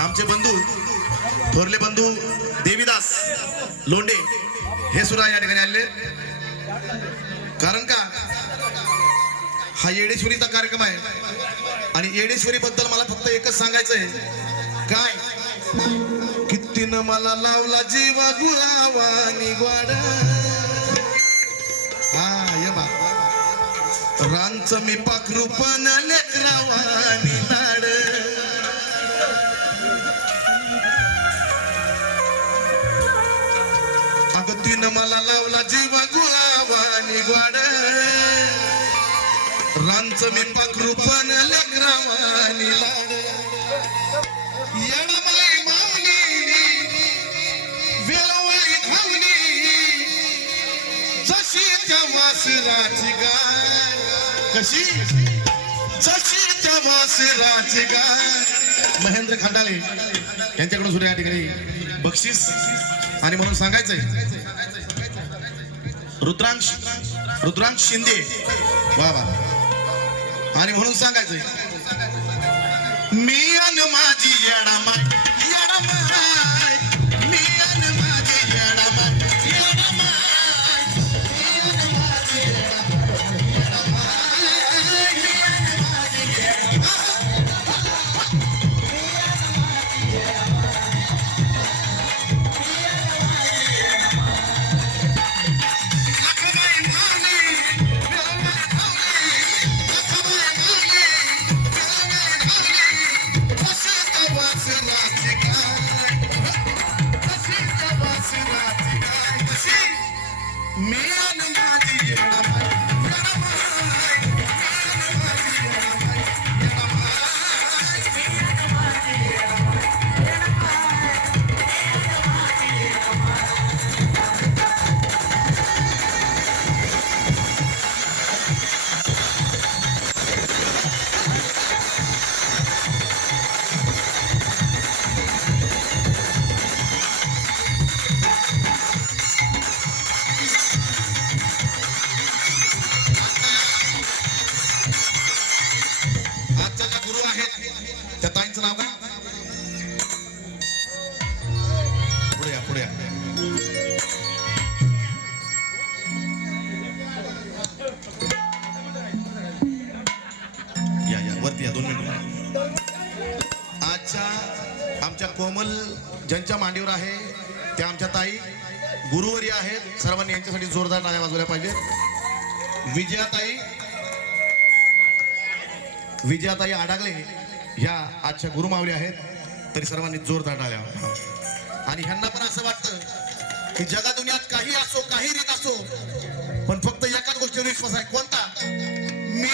आमचे बंधू थोरले बंधू देवीदास लोंडे हे सुद्धा या ठिकाणी आले कारण का? हा येडेश्वरीचा कार्यक्रम आहे. आणि येडेश्वरी बद्दल मला फक्त एकच सांगायचं आहे काय? कितीनं मला लावला जीवा गुलावा निवाडा रांच मी पाखरूपण लेकरावानी लाड. अगं तिनं मला लावला जीवा गुळावानी ग्वाड. रांच मी पाखरूपण लेकरावानी लाड. येडमाई कशी? जशी त्या वासराची गाय महेंद्र खंडाले यांच्याकडून सुद्धा या ठिकाणी बक्षीस आणि म्हणून सांगायचंय. रुद्रांश रुद्रांश शिंदे. वा वा. आणि म्हणून सांगायचंय. मी अन माझी येडामाय येडामाय त्या ताईंचं नाव काय? पुढे या पुढे या. या वरती या दोन मिनिट. आजच्या आमच्या कोमल ज्यांच्या मांडीवर आहे त्या आमच्या ताई गुरुवरी आहेत. सर्वांनी यांच्यासाठी जोरदार टाळ्या वाजवल्या पाहिजेत. विजयाताई विजयाताई आडागले ह्या आजच्या गुरुमावली आहेत तरी सर्वांनी जोरदार टाळ्या आणि ह्यांना पण असं वाटतं की जगा दुनियात काही असो काही रीत असो पण फक्त एकाच गोष्टीवर विश्वास आहे. कोणता? मी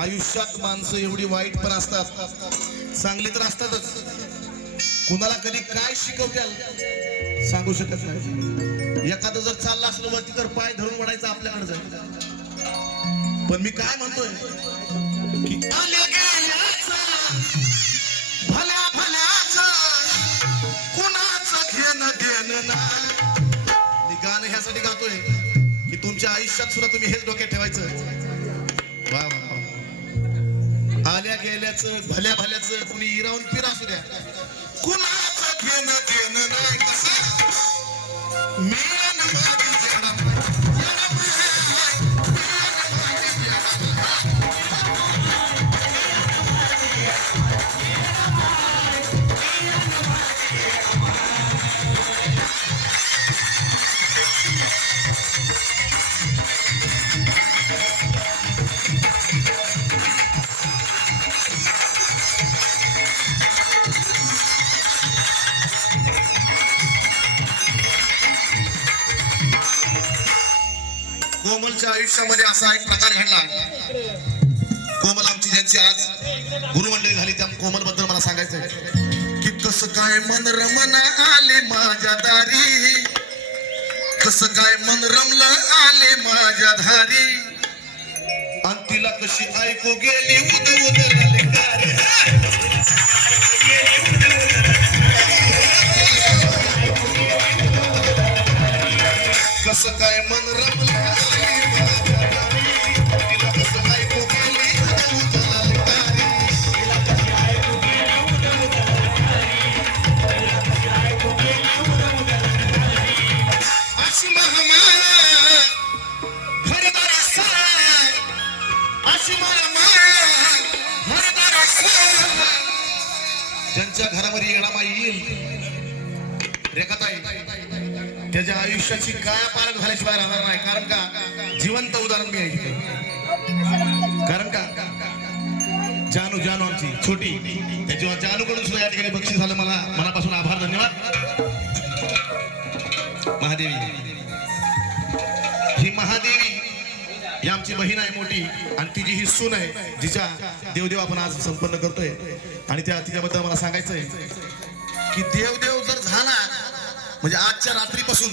आयुष्यात माणसं एवढी वाईट पण असतात. चांगली तर असतातच. कुणाला कधी काय शिकवत्याल? सांगू शकत नाही. एखादं जर चाललं असलं वरती तर पाय धरून वडायचं आपल्याकडे जाईल. पण मी काय म्हणतोय? की भला गेल्याचं, कुणाचं घेणं देणं नाही. मी गाणं ह्यासाठी गातोय की तुमच्या आयुष्यात सुद्धा तुम्ही हेच डोक्यात ठेवायचं. वा वा. आल्या गेल्याचं भल्या भल्याचं कुणी इरावून फिर असू द्या. कुणाचं घेणं देणं नाही कसं मी आयुष्यामध्ये असा एक प्रकार घडला. कोमल आमची ज्यांची आज गुरुमंडळी झाली त्या कोमलबद्दल मला आहे की कसं काय मन रमना आले माझ्या दारी. कसं काय मन रमला आले माझ्या धारी आणि तिला कशी ऐकू गेली उद उद कसं काय मन रमला त्याच्या आयुष्याची काय पालक झाल्याशिवाय राहणार नाही. कारण का? जिवंत उदाहरण मी ऐकतो कारण का? जानू जानू आमची छोटी. त्याच्या जानूकडून सुद्धा या ठिकाणी बक्षीस झालं मला. मनापासून आभार धन्यवाद. महादेवी. ही महादेवी ही आमची बहीण आहे मोठी. आणि तिची ही सून आहे जिच्या देवदेव आपण आज संपन्न करतोय. आणि त्या तिच्याबद्दल मला सांगायचं आहे की देवदेव जर झाला म्हणजे आजच्या रात्रीपासून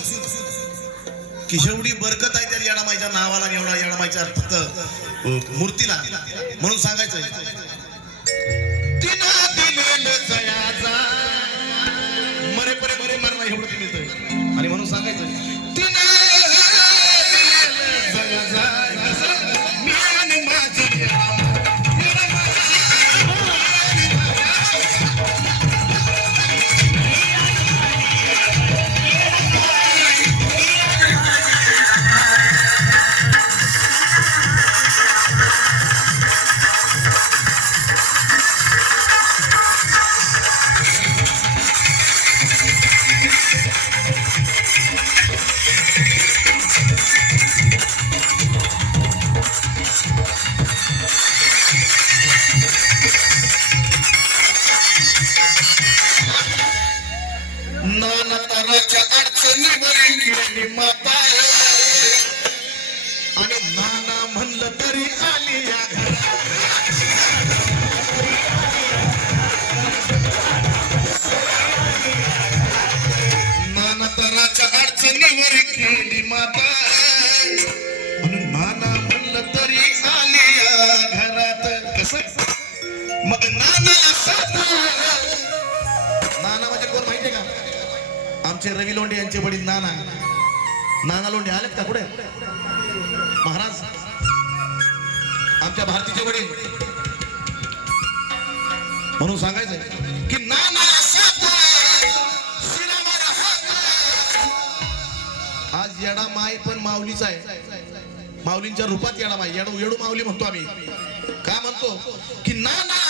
की जेवढी बरकत आहे त्या येडामाईच्या नावाला एवढा येडामाईच्या फक्त मूर्तीला. म्हणून सांगायचं तिनं दिलेलं जयाचा. मरेपरे मरे मरणं एवढं मिळतंय. आणि म्हणून सांगायचं रवी लोंढे यांचे वडील नाना नाना लोंढे आलेत का पुढे? महाराज आमच्या भारतीचे वडील. म्हणून सांगायचं की नाना आज येडा माय पण माऊलीचा आहे. माऊलींच्या रूपात येडा माय. येडू येडू माऊली म्हणतो आम्ही. का म्हणतो? की नाना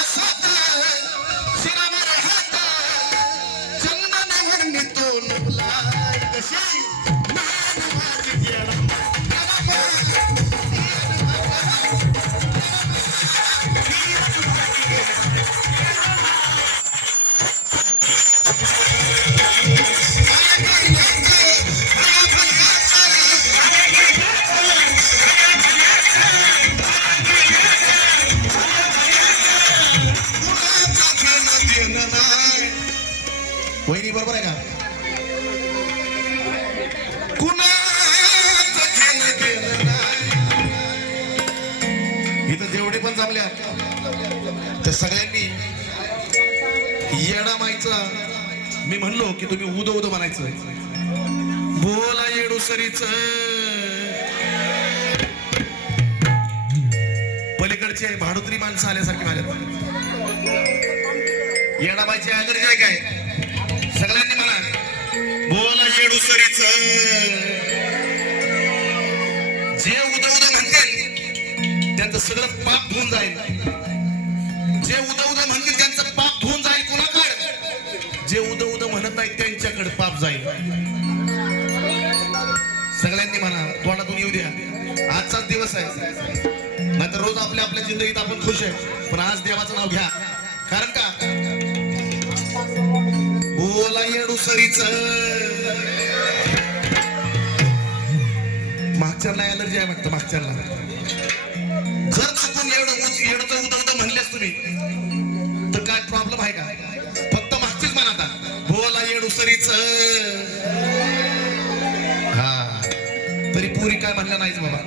वहिनी बरोबर आहे का? जेवढे तर सगळ्यांनी येडा माईचा मी म्हणलो की तुम्ही उद उद म्हणायचं बोला येडू सरीच. पलीकडचे भाडुत्री माणसं आल्यासारखी माझ्या येडाबाईची अलर्जी आहे काय? सगळ्यांनी म्हणा बोला येडू सरीच. जे उद उद त्यांचं सगळं पाप धुवून जाईल. जे उद उद म्हणतील त्यांचं पाप धुवून जाईल कोणाकडे? जे उद उद म्हणत नाही त्यांच्याकडे पाप जाईल. सगळ्यांनी म्हणा तोंडातून येऊ द्या. आजचाच दिवस आहे. नाहीतर रोज आपल्या आपल्या जिंदगीत आपण खुश आहे. पण आज देवाचं नाव घ्या. कारण का? बोला येडू सरीच. मागच्याला ॲलर्जी आहे वाटतं मागच्याला एवढं उद उद म्हणलेस तुम्ही. तर काय प्रॉब्लेम आहे का? फक्त मागचीच म्हणा आता. बोला येडू सरीच हा. तरी पुरी काय म्हणलं नाहीच बाबा.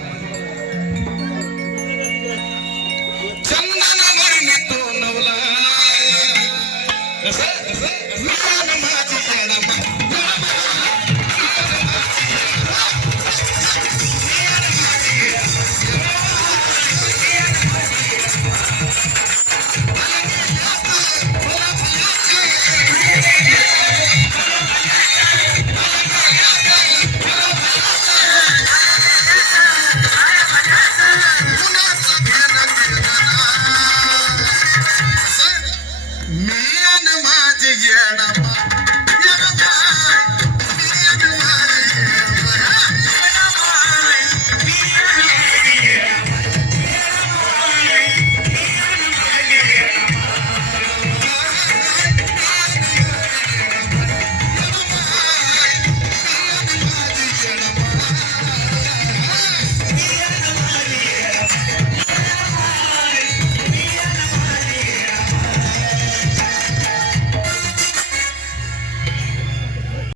चंदन तो नवला. कसं?